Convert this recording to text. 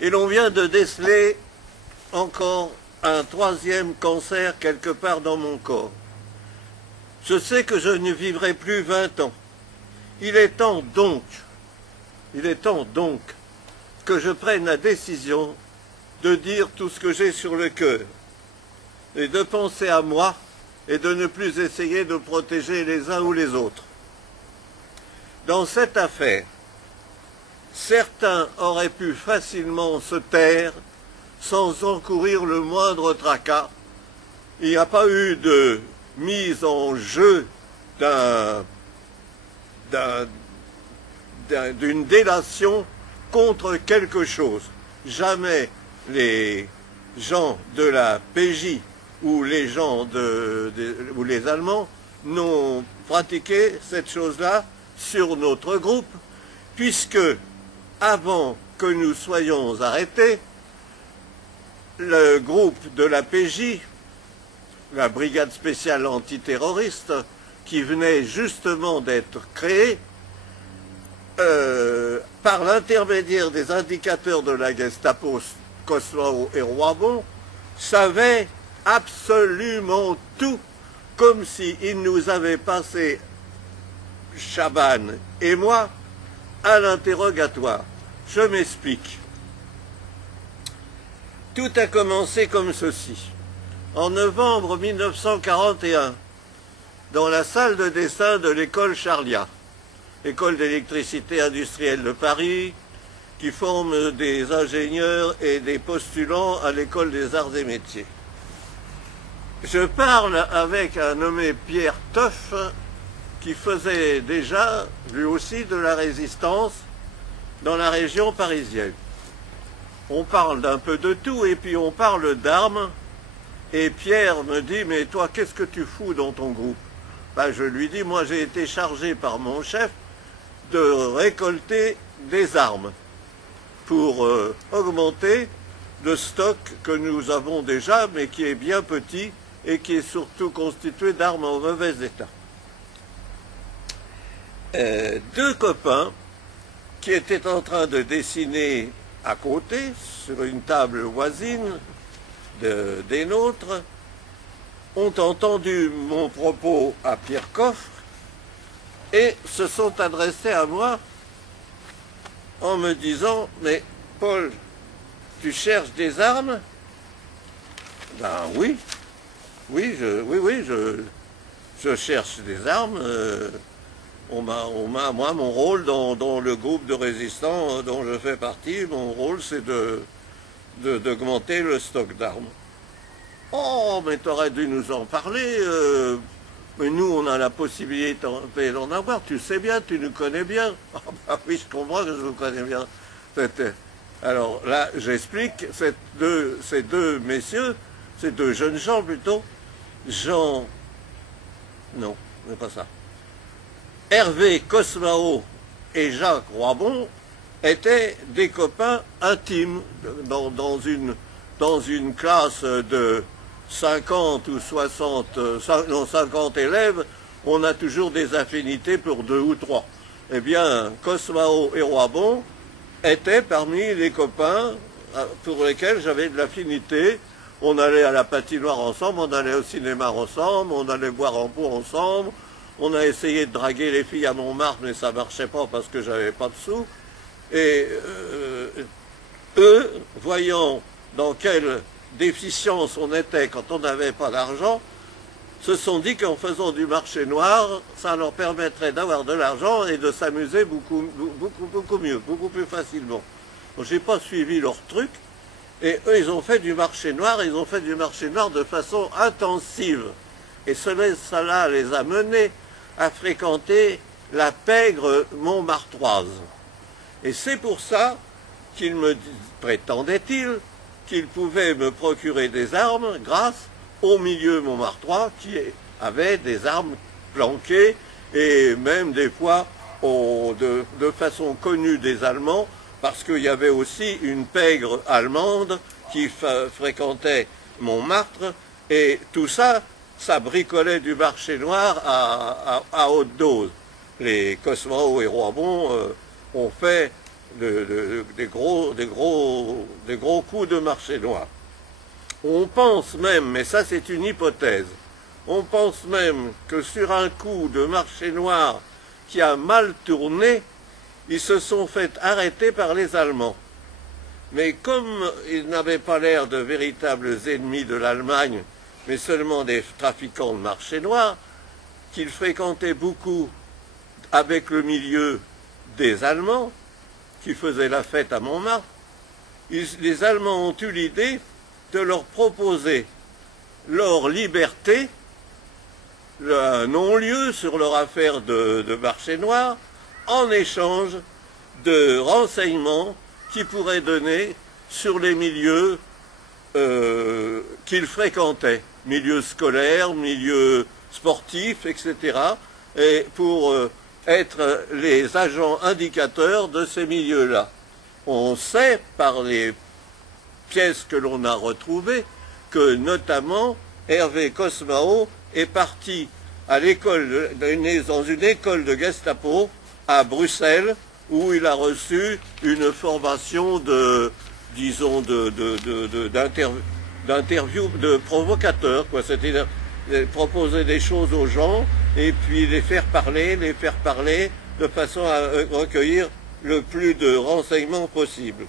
Et l'on vient de déceler encore un troisième cancer quelque part dans mon corps. Je sais que je ne vivrai plus 20 ans. Il est temps donc que je prenne la décision de dire tout ce que j'ai sur le cœur et de penser à moi et de ne plus essayer de protéger les uns ou les autres. Dans cette affaire, certains auraient pu facilement se taire sans encourir le moindre tracas. Il n'y a pas eu de mise en jeu d'une délation contre quelque chose. Jamais les gens de la PJ ou les gens ou les Allemands n'ont pratiqué cette chose-là sur notre groupe, puisque avant que nous soyons arrêtés, le groupe de la PJ, la brigade spéciale antiterroriste, qui venait justement d'être créée, par l'intermédiaire des indicateurs de la Gestapo, Kosovo et Roibon, savait absolument tout, comme s'ils nous avaient passé, Chaban et moi, à l'interrogatoire. Je m'explique. Tout a commencé comme ceci. En novembre 1941, dans la salle de dessin de l'école Charlia, école d'électricité industrielle de Paris, qui forme des ingénieurs et des postulants à l'école des arts et métiers. Je parle avec un nommé Pierre Toff, qui faisait déjà, lui aussi, de la résistance dans la région parisienne. On parle d'un peu de tout, et puis on parle d'armes, et Pierre me dit « Mais toi, qu'est-ce que tu fous dans ton groupe ?» Ben, je lui dis « Moi, j'ai été chargé par mon chef de récolter des armes pour augmenter le stock que nous avons déjà, mais qui est bien petit et qui est surtout constitué d'armes en mauvais état. » Deux copains qui étaient en train de dessiner à côté, sur une table voisine des nôtres, ont entendu mon propos à Pierre Coffre et se sont adressés à moi en me disant « Mais Paul, tu cherches des armes ?» Ben oui, je cherche des armes. Moi, mon rôle dans le groupe de résistants dont je fais partie, mon rôle, c'est d'augmenter le stock d'armes. Oh, mais t'aurais dû nous en parler. Mais nous, on a la possibilité d'en avoir. Tu sais bien, tu nous connais bien. Oh, bah oui, je comprends que je vous connais bien. Alors là, j'explique. Ces deux messieurs, ces deux jeunes gens plutôt, Jean... Non, c'est pas ça. Hervé Cosmao et Jacques Roibon étaient des copains intimes dans une classe de 50 ou 60, non, 50 élèves. On a toujours des affinités pour 2 ou 3. Eh bien, Cosmao et Roibon étaient parmi les copains pour lesquels j'avais de l'affinité. On allait à la patinoire ensemble, on allait au cinéma ensemble, on allait boire en pot ensemble. On a essayé de draguer les filles à Montmartre, mais ça ne marchait pas parce que j'avais pas de sous. Et eux, voyant dans quelle déficience on était quand on n'avait pas d'argent, se sont dit qu'en faisant du marché noir, ça leur permettrait d'avoir de l'argent et de s'amuser beaucoup mieux, beaucoup plus facilement. Donc j'ai pas suivi leur truc, et eux, ils ont fait du marché noir, ils ont fait du marché noir de façon intensive. Et cela les a menés à fréquenter la pègre montmartroise. Et c'est pour ça qu'il me prétendait-il qu'il pouvait me procurer des armes grâce au milieu montmartrois qui avait des armes planquées et même des fois de façon connue des Allemands, parce qu'il y avait aussi une pègre allemande qui fréquentait Montmartre, et tout ça, ça bricolait du marché noir à haute dose. Les Cosmao et Roibon ont fait des gros coups de marché noir. On pense même, mais ça c'est une hypothèse, on pense même que sur un coup de marché noir qui a mal tourné, ils se sont fait arrêter par les Allemands. Mais comme ils n'avaient pas l'air de véritables ennemis de l'Allemagne, mais seulement des trafiquants de marché noir, qu'ils fréquentaient beaucoup avec le milieu des Allemands, qui faisaient la fête à Montmartre, les Allemands ont eu l'idée de leur proposer leur liberté, un non-lieu sur leur affaire de marché noir, en échange de renseignements qu'ils pourraient donner sur les milieux qu'ils fréquentaient, milieux scolaires, milieux sportifs, etc., et pour être les agents indicateurs de ces milieux-là. On sait par les pièces que l'on a retrouvées que notamment Hervé Kosmao est parti à l'école, dans une école de Gestapo à Bruxelles, où il a reçu une formation disons, d'interview de provocateur, quoi. C'est-à-dire proposer des choses aux gens et puis les faire parler de façon à recueillir le plus de renseignements possible.